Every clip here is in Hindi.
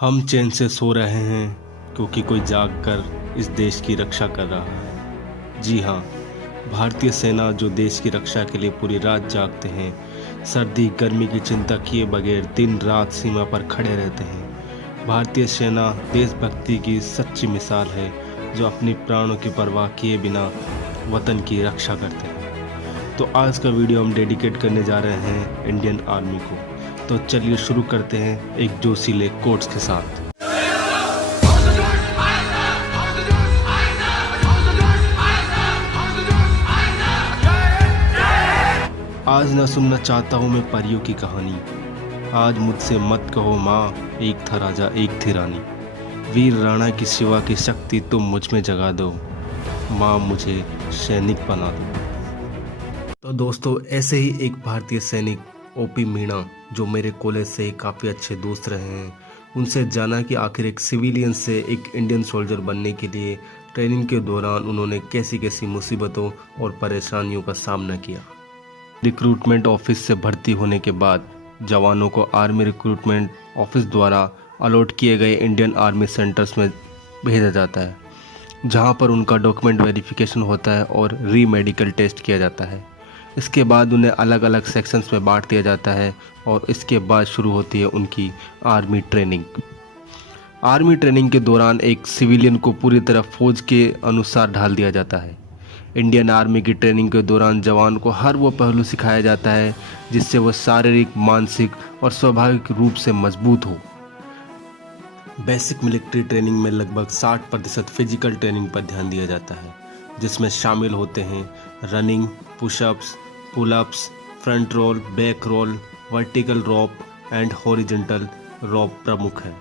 हम चैन से सो रहे हैं क्योंकि कोई जाग कर इस देश की रक्षा कर रहा है। जी हाँ, भारतीय सेना जो देश की रक्षा के लिए पूरी रात जागते हैं, सर्दी गर्मी की चिंता किए बगैर दिन रात सीमा पर खड़े रहते हैं। भारतीय सेना देशभक्ति की सच्ची मिसाल है, जो अपनी प्राणों की परवाह किए बिना वतन की रक्षा करते हैं। तो आज का वीडियो हम डेडिकेट करने जा रहे हैं इंडियन आर्मी को। तो चलिए शुरू करते हैं एक जोशीले कोट्स के साथ। आज ना सुनना चाहता हूँ मैं परियों की कहानी। आज मुझसे मत कहो माँ, एक था राजा एक थी रानी। वीर राणा की शिवा की शक्ति तुम मुझ में जगा दो, माँ मुझे सैनिक बना दो। तो दोस्तों, ऐसे ही एक भारतीय सैनिक ओपी मीणा, जो मेरे कॉलेज से काफ़ी अच्छे दोस्त रहे हैं, उनसे जाना कि आखिर एक सिविलियन से एक इंडियन सोल्जर बनने के लिए ट्रेनिंग के दौरान उन्होंने कैसी कैसी मुसीबतों और परेशानियों का सामना किया। रिक्रूटमेंट ऑफिस से भर्ती होने के बाद जवानों को आर्मी रिक्रूटमेंट ऑफिस द्वारा अलॉट किए गए इंडियन आर्मी सेंटर्स में भेजा जाता है, जहां पर उनका डॉक्यूमेंट वेरिफिकेशन होता है और री मेडिकल टेस्ट किया जाता है। इसके बाद उन्हें अलग अलग सेक्शंस में बांट दिया जाता है और इसके बाद शुरू होती है उनकी आर्मी ट्रेनिंग। आर्मी ट्रेनिंग के दौरान एक सिविलियन को पूरी तरह फौज के अनुसार ढाल दिया जाता है। इंडियन आर्मी की ट्रेनिंग के दौरान जवान को हर वो पहलू सिखाया जाता है जिससे वो शारीरिक, मानसिक और स्वाभाविक रूप से मजबूत हो। बेसिक मिलिट्री ट्रेनिंग में लगभग 60% फिजिकल ट्रेनिंग पर ध्यान दिया जाता है, जिसमें शामिल होते हैं running, pushups, pullups, front roll, back roll, vertical rope and horizontal rope प्रमुख है।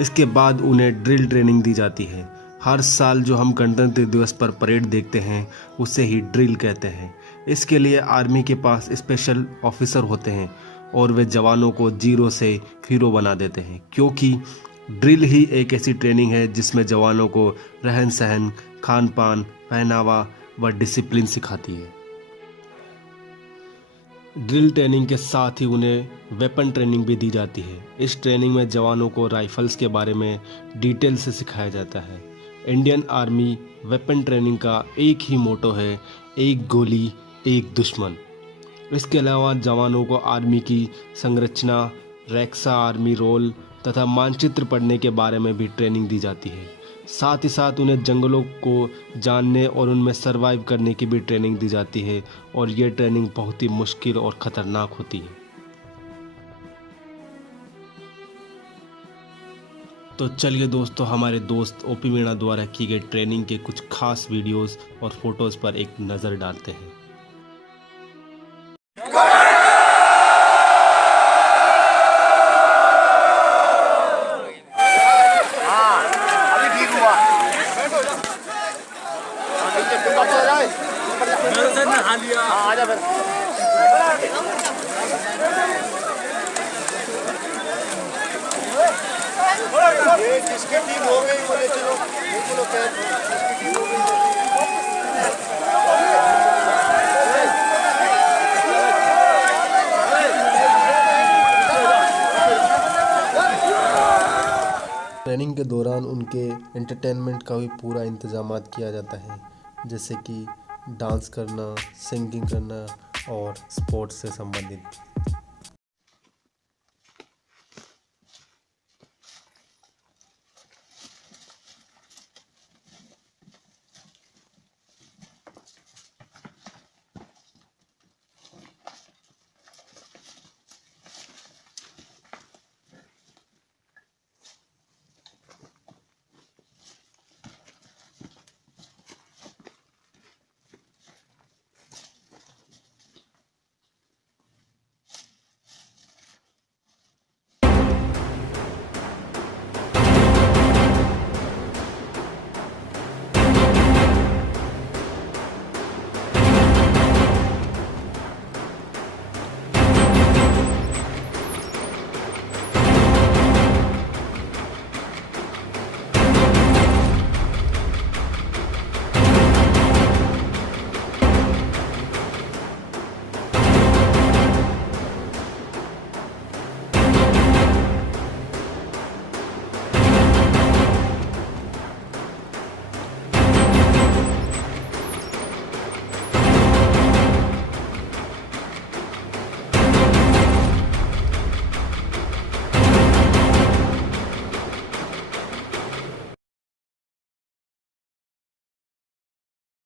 इसके बाद उन्हें ड्रिल ट्रेनिंग दी जाती है। हर साल जो हम गणतंत्र दिवस पर परेड देखते हैं, उसे ही ड्रिल कहते हैं। इसके लिए आर्मी के पास स्पेशल ऑफिसर होते हैं और वे जवानों को जीरो से हीरो बना देते हैं, क्योंकि ड्रिल ही एक ऐसी ट्रेनिंग है जिसमें जवानों को रहन सहन, खान पान, पहनावा व डिसिप्लिन सिखाती है। ड्रिल ट्रेनिंग के साथ ही उन्हें वेपन ट्रेनिंग भी दी जाती है। इस ट्रेनिंग में जवानों को राइफल्स के बारे में डिटेल से सिखाया जाता है। इंडियन आर्मी वेपन ट्रेनिंग का एक ही मोटो है, एक गोली एक दुश्मन। इसके अलावा जवानों को आर्मी की संरचना, रैक्सा आर्मी रोल तथा मानचित्र पढ़ने के बारे में भी ट्रेनिंग दी जाती है। साथ ही साथ उन्हें जंगलों को जानने और उनमें सरवाइव करने की भी ट्रेनिंग दी जाती है, और ये ट्रेनिंग बहुत ही मुश्किल और ख़तरनाक होती है। तो चलिए दोस्तों, हमारे दोस्त ओपी मीणा द्वारा की गई ट्रेनिंग के कुछ खास वीडियोस और फोटोज़ पर एक नज़र डालते हैं। आजा फिर ये जिसके टीम हो गई बोले चलो बोलो जिसकी टीम हो गई। ट्रेनिंग के दौरान उनके एंटरटेनमेंट का भी पूरा इंतजाम किया जाता है, जैसे कि डांस करना, सिंगिंग करना और स्पोर्ट्स से संबंधित।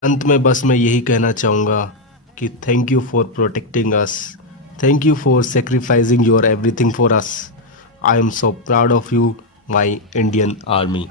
अंत में बस मैं यही कहना चाहूँगा कि thank you for protecting us, thank you for sacrificing your everything for us. I am so proud of you my Indian army.